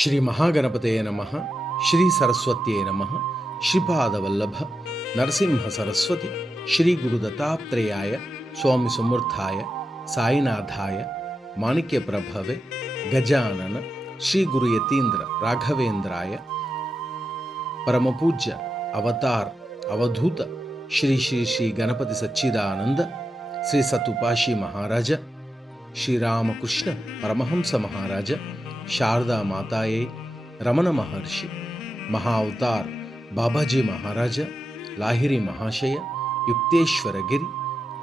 శ్రీ మహాగణపతయ నమః. శ్రీ సరస్వత్యై నమః. శ్రీపాదవల్లభ నరసింహ సరస్వతి శ్రీ గురు దత్తాత్రేయాయ స్వామి సమర్థాయ సాయినాథాయ మాణిక్య ప్రభవే గజానన శ్రీ గురు యతీంద్ర రాఘవేంద్రాయ పరమపూజ్య అవతార్ అవధూత శ్రీ శ్రీ శ్రీ గణపతి సచ్చిదానంద శ్రీ సతుపాషి మహారాజ శ్రీరామకృష్ణ పరమహంస మహారాజ శారదా మాతాయే రమణ మహర్షి మహా అవతార్ బాబాజీ మహారాజ లాహిరి మహాశయ యుక్తేశ్వరగిరి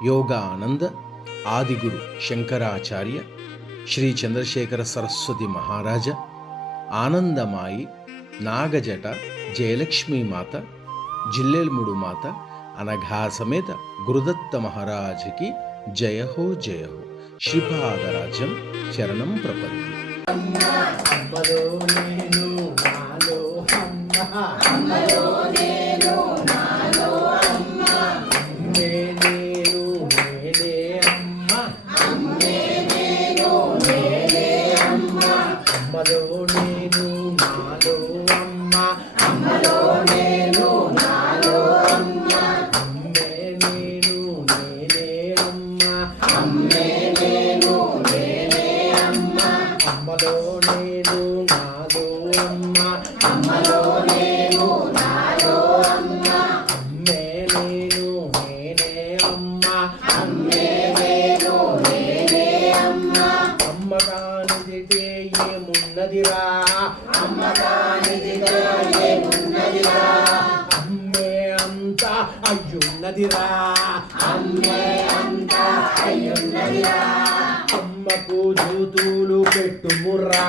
యోగానంద ఆదిగురు శంకరాచార్య శ్రీ చంద్రశేఖర సరస్వతి మహారాజ ఆనందమాయి నాగజట జయలక్ష్మీ మాత జిల్లెల్ముడు మాత అనఘా సమేత గురుదత్త మహారాజుకి జయ హో జయ హో. శ్రీపాదరాజ్యం శరణం ప్రపత్తి. అమ్మలో నేను నాలో అమ్మ, అమ్మలో నేను నాలో అమ్మ, అమ్మే నేను నేనే అమ్మ, అమ్మే నేను నేనే అమ్మ, అమ్మలో నేను నాలో అమ్మ, అమ్మలో నేను నాలో అమ్మ, అమ్మే నేను నేనే అమ్మ, అమ్మే నేను నేనే అమ్మ, అమ్మలో నేను నాలో అమ్మ, అమ్మలో నేను నాలో అమ్మ, అమ్మే నేను నేనే అమ్మ, అమ్మే నేను నేనే అమ్మ, అమ్మ కానిదితే ఏమున్నదిరా, అమ్మ కానిదితే ఏమున్నదిరా, అమ్మే అంతా అయ్యున్నదిరా, అమ్మే అంతా అయ్యున్నదిరా, అమ్మకు జూతులు పెట్టుమురా,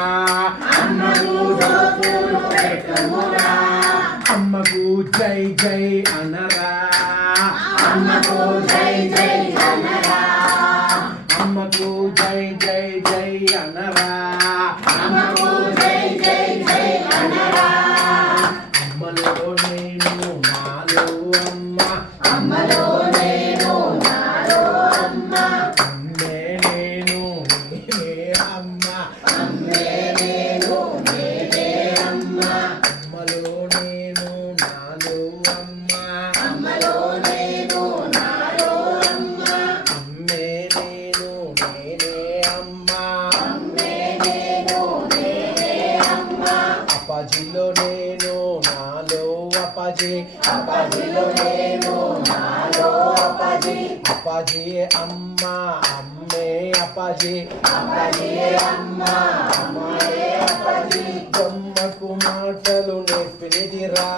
అమ్మకు జూతులు పెట్టుమురా, అమ్మకు జై జై అనరా, అమ్మకు జై జై అనరా, అమ్మకు జై జై జై అనరా, అమ్మకు జై జై జై అనరా, అమ్మలో నేను నాలో అమ్మ, అమ్మలో నేను నాలో అమ్మ, అమ్మే నేను నేనే అమ్మ, అమ్మే నేను నేనే అమ్మ, అమ్మలో నేను నాలో అమ్మ, అమ్మలో నేను నాలో అమ్మ, అమ్మే నేను నేనే అమ్మ, అమ్మే నేను నేనే అమ్మ, అప్పాజిలో నేను నాలో అప్పాజీ, అప్పాజిలో నేను నాలో అప్పాజీ, అప్పాజీ అమ్మ అమ్మే అప్పాజీ, అప్పాజీ అమ్మ అమ్మే అప్పాజీ, బ్రహ్మకు మాటలు నేర్పినిదిరా,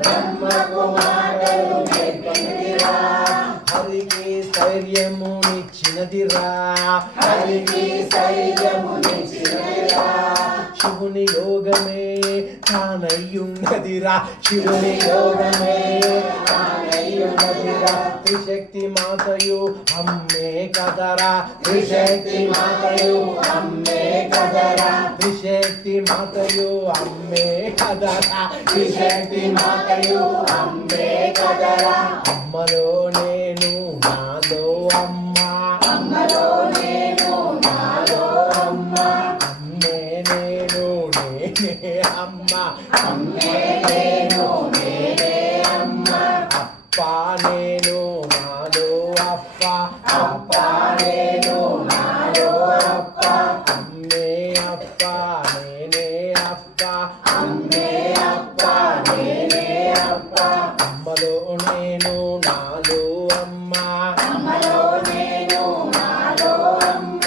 బ్రహ్మకు మాటలు నేర్పినిదిరా, హరికి స్థైర్యమునిచ్చినదిరా, హరికి స్థైర్యమునిచ్చినదిరా, శివుని యోగమే తానయ్యున్నదిరా, శివుని యోగమే తానయ్యున్నదిరా, త్రిశక్తి మాతయు అమ్మే కదరా, త్రిశక్తి మాతయు అమ్మే కదరా, త్రిశక్తి మాతయు అమ్మే కదరా, త్రిశక్తి మాతయు అమ్మే కదరా, అమ్మలో నేను నాలో అమ్మ, అమ్మలో నేను నాలో అమ్మ, అమ్మే నేను నేనే అమ్మ, అమ్మే నేను నేనే అమ్మ, అప్ప నేను నాలో అప్ప, అప్ప నేను నాలో అప్ప, అమ్మే అప్ప నేనే అప్ప, అమ్మే అప్ప నేనే అప్ప, అమ్మలో నేను నాలో అమ్మ, అమ్మలో నేను నాలో అమ్మ,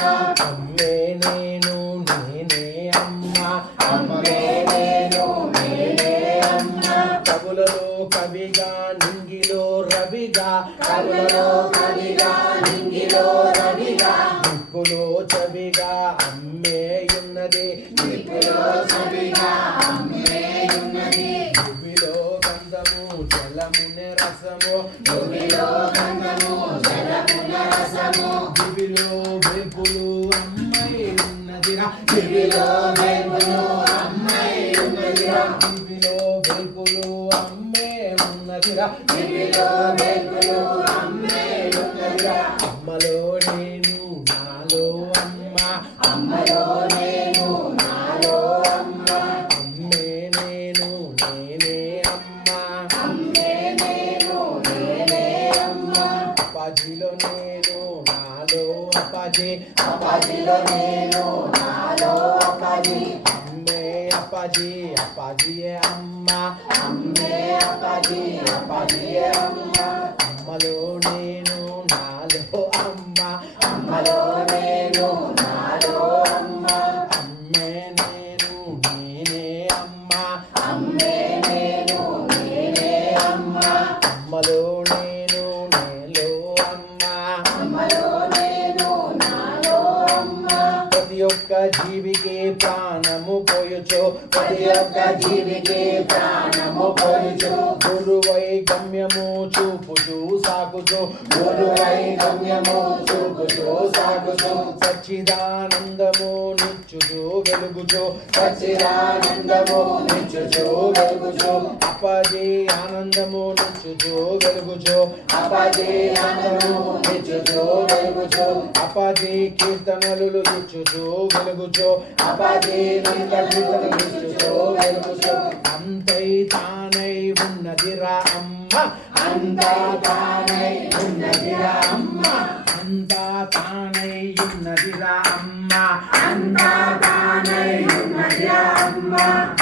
అమ్మే నేను నేనే అమ్మ, అమ్మే నేను నేనే అమ్మ, కవులలో కవిగా నింగిలో రవిగా, కవులలో కవిగా నింగిలో రవిగా, దిక్కులో చవిగా అమ్మే ఉన్నది, దిక్కులో చవిగా అమ్మే ఉన్నది, భూమిలో గంధము జలమునే రసము, భూమిలో గంధము జలమునే రసము, దివిలో వెలుపులు అమ్మై ఉన్నదిరా, దివిలో వెలుపులు అమ్మై ఉన్నదిరా, దివిలో వెలుపులు అమ్మే ఉన్నదిరా, దివిలో వెలుపులు అమ్మే ఉన్నదిరా, అమ్మలో నేను నాలో అమ్మ, అమ్మలో నేను నాలో అమ్మ, అప్పాజీలో నేను నాలో అప్పాజీ అమ్మే అప్పాజీ అప్పాజీయే అమ్మ అమ్మే అప్పాజీ అప్పాజీయే అమ్మ అమ్మలో నేను నాలో అమ్మ అమ్మలో నేను నాలో అమ్మ అమ్మే నేను నేనే అమ్మ అమ్మే నేను నేనే అమ్మ అమ్మలో నేను నేలో అమ్మ అమ్మలో నేను నాలో అమ్మ ప్రతి ఒక్క జీవికి ప్రాణము పోయుచో ప్రతి ఒక్క జీవికి ప్రాణము పోయుచో గురువై గమ్యము చూపుచు సాగుచు గురువై గమ్యము చూపుచు సాగుచు సచ్చిదానందము నిచ్చుచు వెలుగుచు సచ్చిదానందము నిచ్చుచు వెలుగుచు అప్పాజీ ఆనందము నిచ్చుచు వెలుగుచు అప్పాజీ ఆనందము నిచ్చుచు వెలుగుచు అప్పాజీ కీర్తనలు నిచ్చుచు వెలుగుచు అప్పాజీ కీర్తనలు నిచ్చుచు వెలుగుచు అంతై తానై ఉన్నదిరా అమ్మ అంతా తానై ఉన్నదిరా అమ్మ అంతా తానై ఉన్నదిరా అమ్మ అంతా తానై ఉన్నదిరా అమ్మ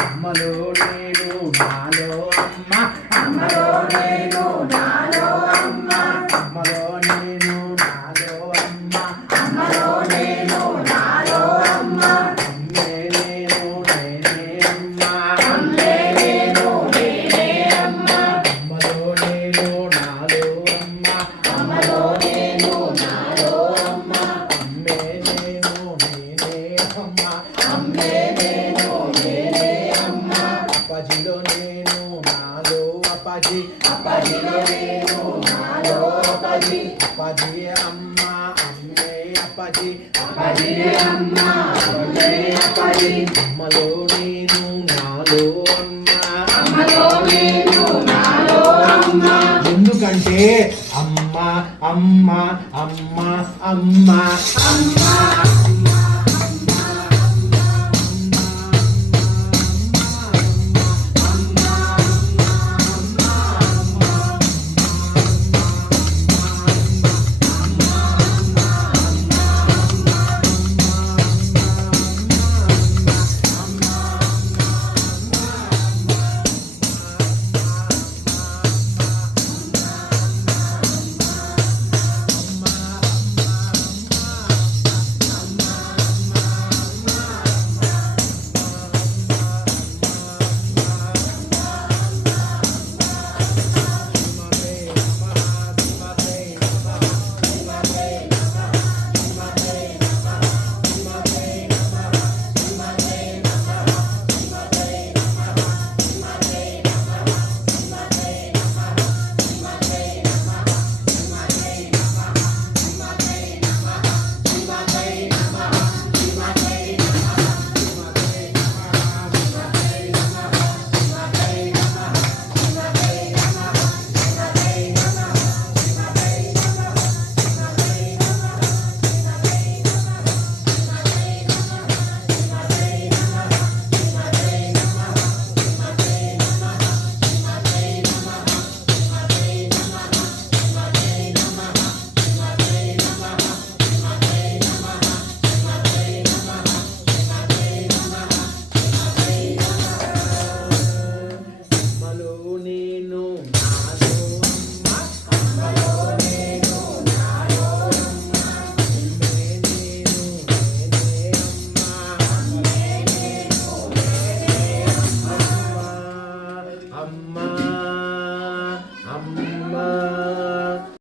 అమ్మలో నేను నాలో అమ్మ అమ్మలో నేను నాలో అమ్మ అమ్మలో నేను నాలో అమ్మ అమ్మలో నేను నాలో అమ్మ అమ్మే నేను నేనే అమ్మ అమ్మే నేను నేనే అమ్మ అమ్మలో నేను నాలో అమ్మ అమ్మలో నేను నాలో అమ్మ అమ్మే నేను నేనే అమ్మ అమ్మే నేను నేనే అమ్మ అప్పాజీలో నేను నాలో అప్పాజీ అప్పాజీలో నేను నాలో అప్పాజీ అప్పాజీ అమ్మ అమ్మే అప్పాజీ అప్పాజీ అమ్మ అమ్మే అప్పాజీ అమ్మలో నేను నాలో అమ్మ అమ్మలో నేను నాలో అమ్మ ఎందుకంటే అమ్మ అమ్మ అమ్మ అమ్మ అమ్మ